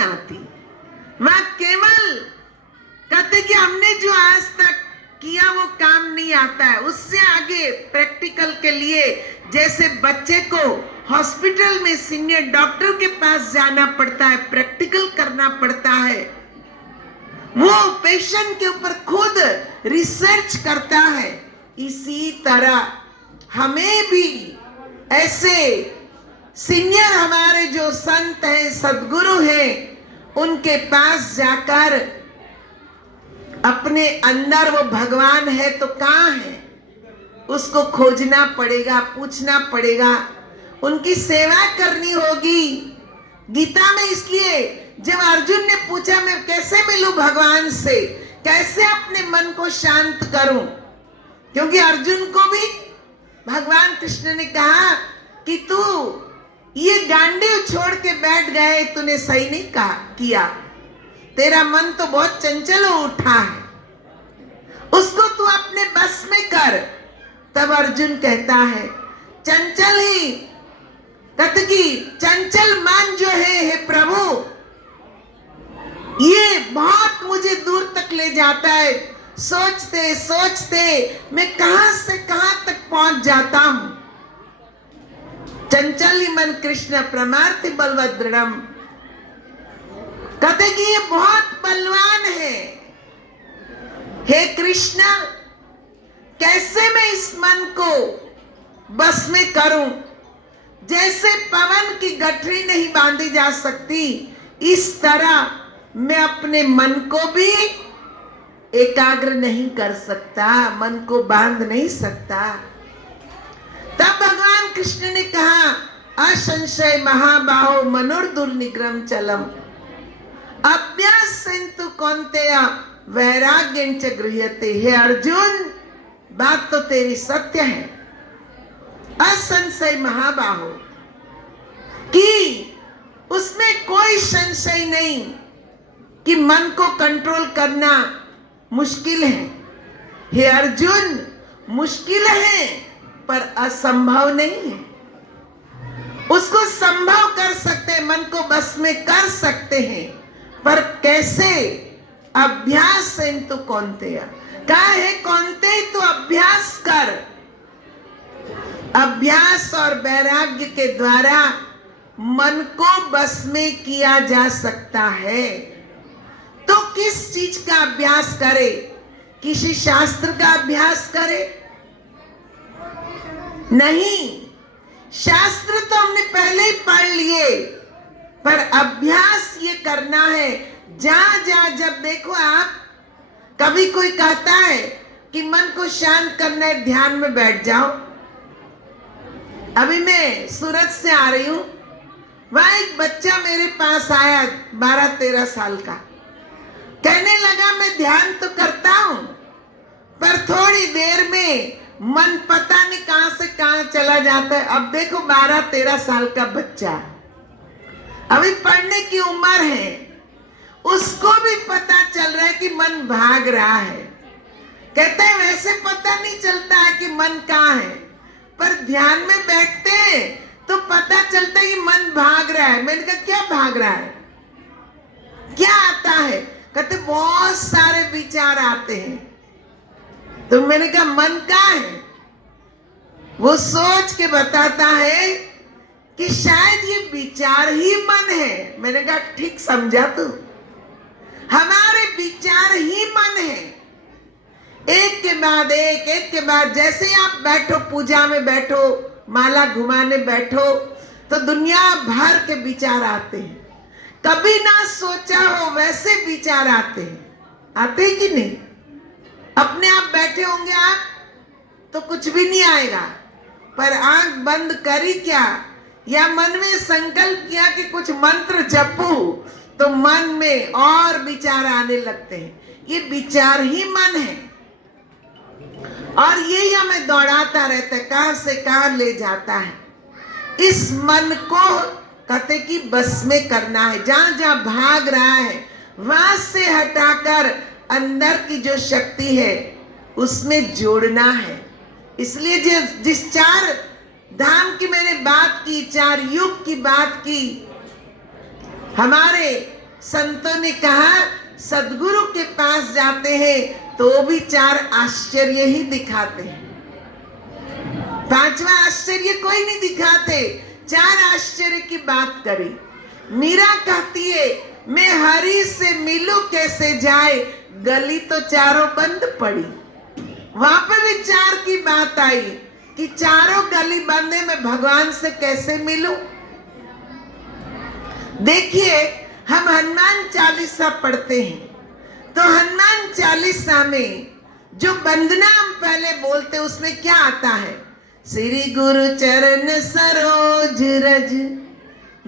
आती। वह केवल कहते कि हमने जो आज तक किया वो काम नहीं आता है, उससे आगे प्रैक्टिकल के लिए जैसे बच्चे को हॉस्पिटल में सीनियर डॉक्टर के पास जाना पड़ता है, प्रैक्टिकल करना पड़ता है, वो पेशेंट के ऊपर खुद रिसर्च करता है, इसी तरह हमें भी ऐसे सीनियर हमारे जो संत हैं, सद्गुरु हैं, उनके पास जाकर अपने अंदर वो भगवान है तो कहाँ है, उसको खोजना पड़ेगा, पूछना पड़ेगा, उनकी सेवा करनी होगी। गीता में इसलिए जब अर्जुन ने पूछा मैं कैसे मिलूं भगवान से, कैसे अपने मन को शांत करूं, क्योंकि अर्जुन को भी भगवान कृष्ण ने कहा कि तू ये गांडीव छोड़ के बैठ गए, तूने सही नहीं किया, तेरा मन तो बहुत चंचल हो उठा है, उसको तू अपने बस में कर। तब अर्जुन कहता है चंचल ही कहते कि चंचल मन जो है हे प्रभु, ये बहुत मुझे दूर तक ले जाता है, सोचते सोचते मैं कहां से कहां तक पहुंच जाता हूं। चंचल ही मन कृष्ण प्रमार्थ बलवदृढ़म, कहते कि ये बहुत बलवान है, हे कृष्ण कैसे मैं इस मन को बस में करूं, जैसे पवन की गठरी नहीं बांधी जा सकती, इस तरह मैं अपने मन को भी एकाग्र नहीं कर सकता, मन को बांध नहीं सकता। तब भगवान कृष्ण ने कहा असंशय महाबाहो मनोर्दुर्निग्रहम चलम अभ्यास संतु कौन्तेय वैराग्यं च गृह्यते। हे अर्जुन, बात तो तेरी सत्य है, असंशय महाबाहो, कि उसमें कोई संशय नहीं कि मन को कंट्रोल करना मुश्किल है। हे अर्जुन, मुश्किल है पर असंभव नहीं है, उसको संभव कर सकते हैं, मन को बस में कर सकते हैं, पर कैसे? अभ्यास से तो कौन्तेय, क्या है कौन्तेय, तो अभ्यास कर, अभ्यास और वैराग्य के द्वारा मन को बस में किया जा सकता है। तो किस चीज का अभ्यास करे? किसी शास्त्र का अभ्यास करे? नहीं, शास्त्र तो हमने पहले ही पढ़ लिए, पर अभ्यास ये करना है। जहां जहां जब देखो आप, कभी कोई कहता है कि मन को शांत करना है, ध्यान में बैठ जाओ। अभी मैं सूरत से आ रही हूं, वहां एक बच्चा मेरे पास आया 12-13 साल का, कहने लगा मैं ध्यान तो करता हूं, पर थोड़ी देर में मन पता नहीं कहां से कहां चला जाता है। अब देखो 12-13 साल का बच्चा, अभी पढ़ने की उम्र है, उसको भी पता चल रहा है कि मन भाग रहा है। कहते हैं वैसे पता नहीं चलता है कि मन कहाँ है, पर ध्यान में बैठते हैं तो पता चलता है कि मन भाग रहा है। मैंने कहा क्या भाग रहा है, क्या आता है? कहते बहुत सारे विचार आते हैं। तो मैंने कहा मन कहाँ है? वो सोच के बताता है कि शायद ये विचार ही मन है। मैंने कहा ठीक समझा तू, हमारे विचार ही मन है, एक के बाद एक के बाद। जैसे आप बैठो, पूजा में बैठो, माला घुमाने बैठो, तो दुनिया भर के विचार आते हैं, कभी ना सोचा हो वैसे विचार आते हैं। आते हैं कि नहीं? अपने आप बैठे होंगे आप तो कुछ भी नहीं आएगा, पर आंख बंद करी क्या, या मन में संकल्प किया कि कुछ मंत्र जपू, तो मन में और विचार आने लगते हैं। ये विचार ही मन है, और यही हमें दौड़ाता रहता है, कहां से कहां ले जाता है। इस मन को कहते कि बस में करना है। जहां जहां भाग रहा है वहां से हटाकर अंदर की जो शक्ति है उसमें जोड़ना है। इसलिए जिस 4 धाम की मैंने बात की, 4 युग की बात की, हमारे संतों ने कहा सदगुरु के पास जाते हैं तो भी 4 आश्चर्य ही दिखाते हैं, 5वां आश्चर्य कोई नहीं दिखाते। 4 आश्चर्य की बात करी। मीरा कहती है मैं हरि से मिलूं कैसे जाए, गली तो चारों बंद पड़ी। वहां पे भी 4 की बात आई कि चारों गली बंद है, मैं भगवान से कैसे मिलूं। देखिए हम हनुमान चालीसा पढ़ते हैं, तो हनुमान चालीसा में जो वंदना हम पहले बोलते उसमें क्या आता है? श्री गुरु चरण सरोज रज,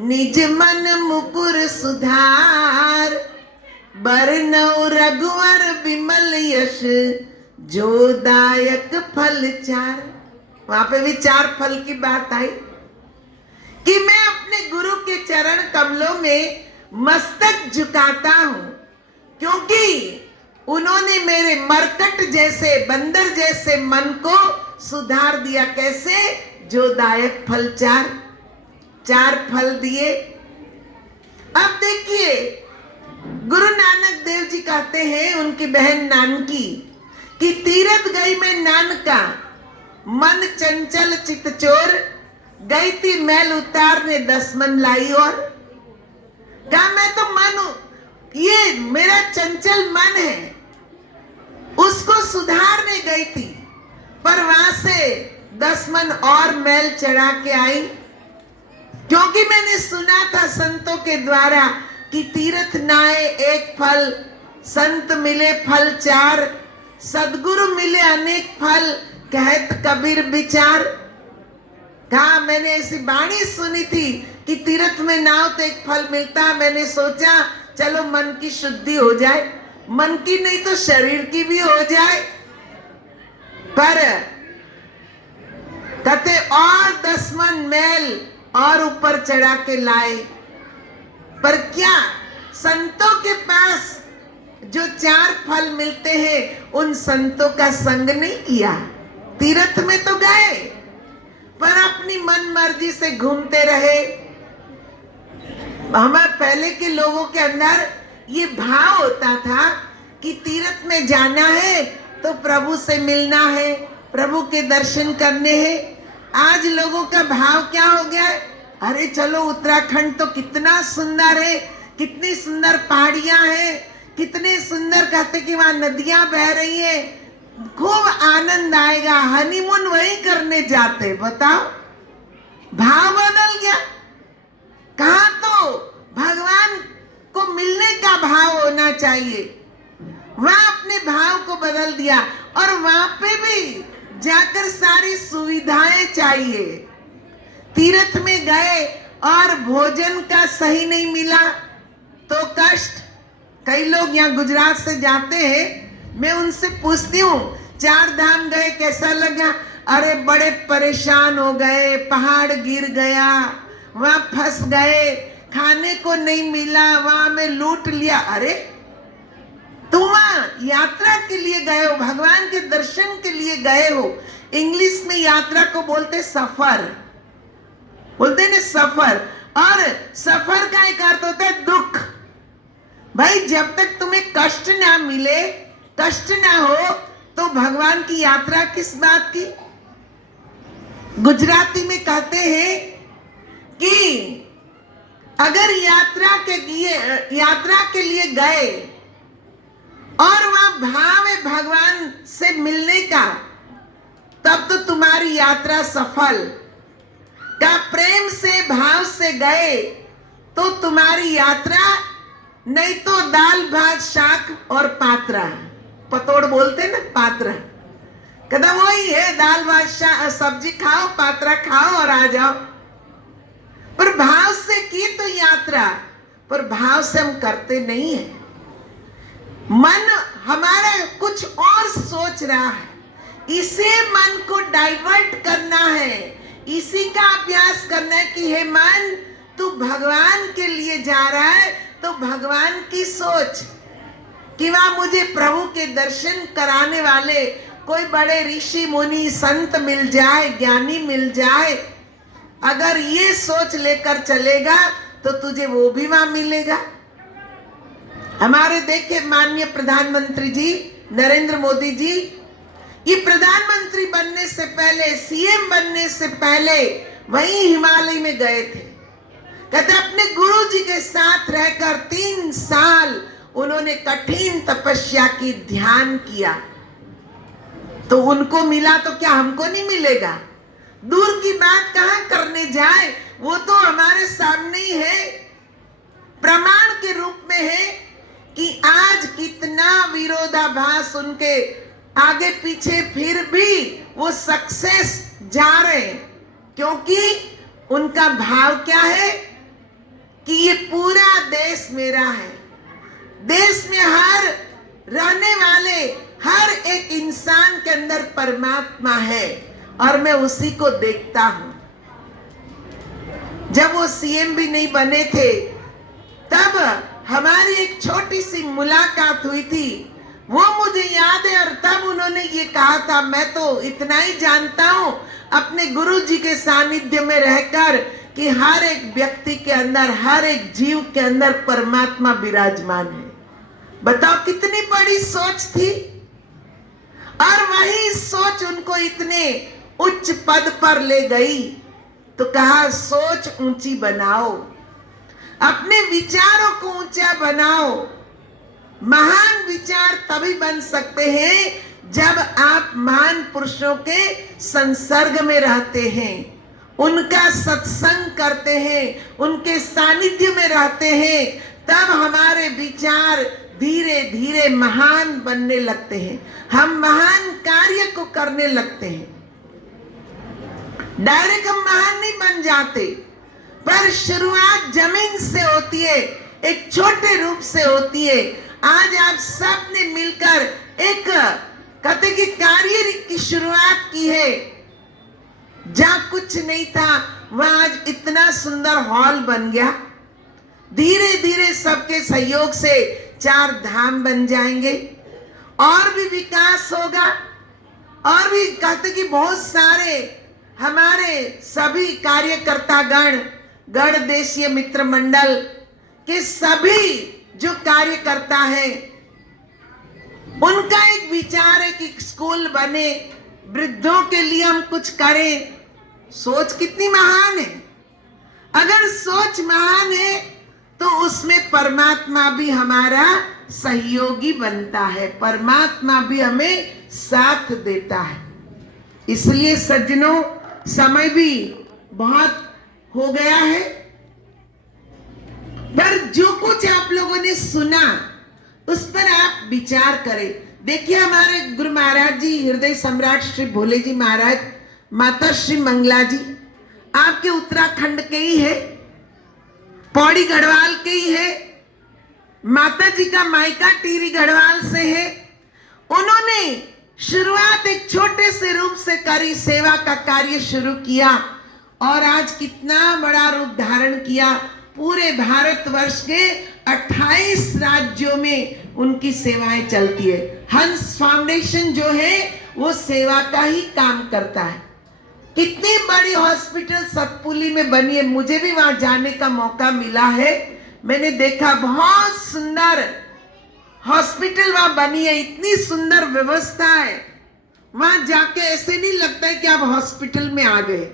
निज मन मुकुर सुधार, बरनौ रघुवर विमल यश, जो दायक फल 4। वहां पे भी 4 फल की बात आई कि मैं अपने गुरु के चरण कमलों में मस्तक झुकाता हूं, क्योंकि उन्होंने मेरे मरकट जैसे बंदर जैसे मन को सुधार दिया। कैसे? जो दायक फल 4 फल दिए। अब देखिए गुरु नानक देव जी कहते हैं उनकी बहन नानकी कि तीरथ गई मैं नानका, मन चंचल चित चोर, गई थी मैल उतारने 10 मन लाई और। कहा मैं तो मन हूं, ये मेरा चंचल मन है, उसको सुधारने गई थी, पर वहां से 10 मन और मैल चढ़ा के आई। क्योंकि मैंने सुना था संतों के द्वारा कि तीर्थ नाए 1 फल, संत मिले फल 4, सदगुरु मिले अनेक फल, कहत कबीर विचार। कहा मैंने ऐसी वाणी सुनी थी कि तीर्थ में नाव तो 1 फल मिलता। मैंने सोचा चलो मन की शुद्धि हो जाए, मन की नहीं तो शरीर की भी हो जाए। पर कहते और 10 मन मैल और ऊपर चढ़ा के लाए। पर क्या संतों के पास जो 4 फल मिलते हैं उन संतों का संग नहीं किया? तीर्थ में तो गए पर अपनी मन मर्जी से घूमते रहे। हमारे पहले के लोगों के अंदर ये भाव होता था कि तीर्थ में जाना है तो प्रभु से मिलना है, प्रभु के दर्शन करने हैं। आज लोगों का भाव क्या हो गया है? अरे चलो उत्तराखंड तो कितना सुंदर है, कितनी सुंदर पहाड़ियां हैं, कितने सुंदर कहते कि वहां नदियां बह रही है, खूब आनंद आएगा, हनीमून वही करने जाते। बताओ भाव बदल गया। कहा तो भगवान को मिलने का भाव होना चाहिए, वहां अपने भाव को बदल दिया और वहां पे भी जाकर सारी सुविधाएं चाहिए। तीर्थ में गए और भोजन का सही नहीं मिला तो कष्ट। कई लोग यहाँ गुजरात से जाते हैं, मैं उनसे पूछती हूँ 4 धाम गए कैसा लगा? अरे बड़े परेशान हो गए, पहाड़ गिर गया, वहां फंस गए, खाने को नहीं मिला, वहां में लूट लिया। अरे तुम वहां यात्रा के लिए गए हो, भगवान के दर्शन के लिए गए हो। इंग्लिश में यात्रा को बोलते सफर, बोलते ना सफर। और सफर का एक अर्थ होता है दुख। भाई जब तक तुम्हें कष्ट ना मिले, कष्ट ना हो, तो भगवान की यात्रा किस बात की? गुजराती में कहते हैं कि अगर यात्रा के लिए गए और वहां भाव है भगवान से मिलने का, तब तो तुम्हारी यात्रा सफल। क्या प्रेम से भाव से गए तो तुम्हारी यात्रा, नहीं तो दाल भात शाक और पात्रा, पतोड़ बोलते ना पात्रा, कहता वही है, दाल भात सब्जी खाओ, पात्रा खाओ और आ जाओ। पर भाव से की तो यात्रा, पर भाव से हम करते नहीं है। मन हमारा कुछ और सोच रहा है, इसे मन को डाइवर्ट करना है, इसी का अभ्यास करना है कि हे मन तू भगवान के लिए जा रहा है तो भगवान की सोच कि वहां मुझे प्रभु के दर्शन कराने वाले कोई बड़े ऋषि मुनि संत मिल जाए, ज्ञानी मिल जाए। अगर ये सोच लेकर चलेगा तो तुझे वो भी वहां मिलेगा। हमारे देखे माननीय प्रधानमंत्री जी नरेंद्र मोदी जी, ये प्रधानमंत्री बनने से पहले, सीएम बनने से पहले वहीं हिमालय में गए थे। कहते अपने गुरु जी के साथ रहकर 3 साल उन्होंने कठिन तपस्या की, ध्यान किया। तो उनको मिला तो क्या हमको नहीं मिलेगा? दूर की बात कहां करने जाए, वो तो हमारे सामने ही है, प्रमाण के रूप में है कि आज कितना विरोधाभास उनके आगे पीछे, फिर भी वो सक्सेस जा रहे हैं। क्योंकि उनका भाव क्या है कि ये पूरा देश मेरा है। देश में हर रहने वाले हर एक इंसान के अंदर परमात्मा है और मैं उसी को देखता हूं। जब वो सीएम भी नहीं बने थे तब हमारी एक छोटी सी मुलाकात हुई थी, वो मुझे याद है। और तब उन्होंने ये कहा था, मैं तो इतना ही जानता हूं अपने गुरु जी के सानिध्य में रहकर कि हर एक व्यक्ति के अंदर, हर एक जीव के अंदर परमात्मा विराजमान है। बताओ कितनी बड़ी सोच थी। और वही सोच उनको इतने उच्च पद पर ले गई। तो कहा सोच ऊंची बनाओ, अपने विचारों को ऊंचा बनाओ। महान विचार तभी बन सकते हैं जब आप महान पुरुषों के संसर्ग में रहते हैं, उनका सत्संग करते हैं, उनके सानिध्य में रहते हैं। तब हमारे विचार धीरे धीरे महान बनने लगते हैं, हम महान कार्य को करने लगते हैं। डायरेक्ट हम महान नहीं बन जाते, पर शुरुआत जमीन से होती है, एक छोटे रूप से होती है। आज आप सब ने मिलकर एक कहते कि कार्य की शुरुआत की है। जहां कुछ नहीं था वहां आज इतना सुंदर हॉल बन गया। धीरे धीरे सबके सहयोग से 4 धाम बन जाएंगे, और भी विकास होगा। और भी कहते कि बहुत सारे हमारे सभी कार्यकर्ता गण देशीय मित्र मंडल के सभी जो कार्यकर्ता हैं, उनका एक विचार है कि स्कूल बने, वृद्धों के लिए हम कुछ करें। सोच कितनी महान है। अगर सोच महान है तो उसमें परमात्मा भी हमारा सहयोगी बनता है, परमात्मा भी हमें साथ देता है। इसलिए सज्जनों, समय भी बहुत हो गया है, पर जो कुछ आप लोगों ने सुना उस पर आप विचार करें। देखिए हमारे गुरु महाराज जी, हृदय सम्राट श्री भोले जी महाराज, माता श्री मंगला जी आपके उत्तराखंड के ही है, पौड़ी गढ़वाल के ही है। माता जी का मायका टिहरी गढ़वाल से है। उन्होंने शुरुआत एक छोटे से रूप से करी, सेवा का कार्य शुरू किया और आज कितना बड़ा रूप धारण किया। पूरे भारतवर्ष के 28 राज्यों में उनकी सेवाएं चलती है। हंस फाउंडेशन जो है वो सेवा का ही काम करता है। कितनी बड़ी हॉस्पिटल सतपुली में बनी है, मुझे भी वहां जाने का मौका मिला है। मैंने देखा बहुत सुंदर हॉस्पिटल वहां बनी है, इतनी सुंदर व्यवस्था है। वहां जाके ऐसे नहीं लगता है कि आप हॉस्पिटल में आ गए।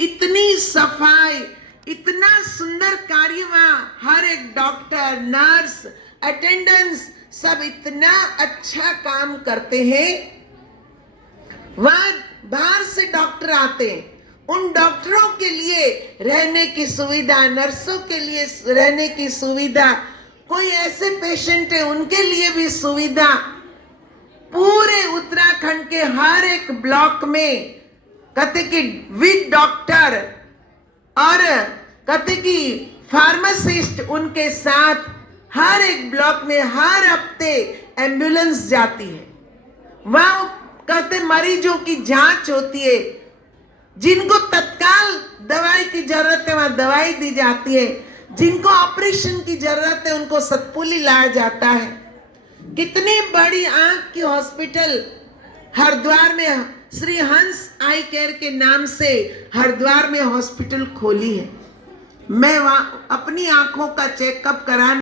इतनी सफाई, इतना सुंदर कार्य वहां, हर एक डॉक्टर, नर्स, अटेंडेंस सब इतना अच्छा काम करते हैं। वहां बाहर से डॉक्टर आते हैं, उन डॉक्टरों के लिए रहने की सुविधा, नर्सों के लिए रहने की सुविधा, कोई ऐसे पेशेंट है उनके लिए भी सुविधा। पूरे उत्तराखंड के हर एक ब्लॉक में कहते कि विद डॉक्टर और कहते कि फार्मासिस्ट उनके साथ हर एक ब्लॉक में हर हफ्ते एम्बुलेंस जाती है। वहां कहते मरीजों की जांच होती है, जिनको तत्काल दवाई की जरूरत है वहां दवाई दी जाती है, जिनको ऑपरेशन की जरूरत है उनको सतपुली लाया जाता है। कितनी बड़ी आंख की हॉस्पिटल हरिद्वार में श्री हंस आई केयर के नाम से हरिद्वार में हॉस्पिटल खोली है। मैं वहां अपनी आंखों का चेकअप कराने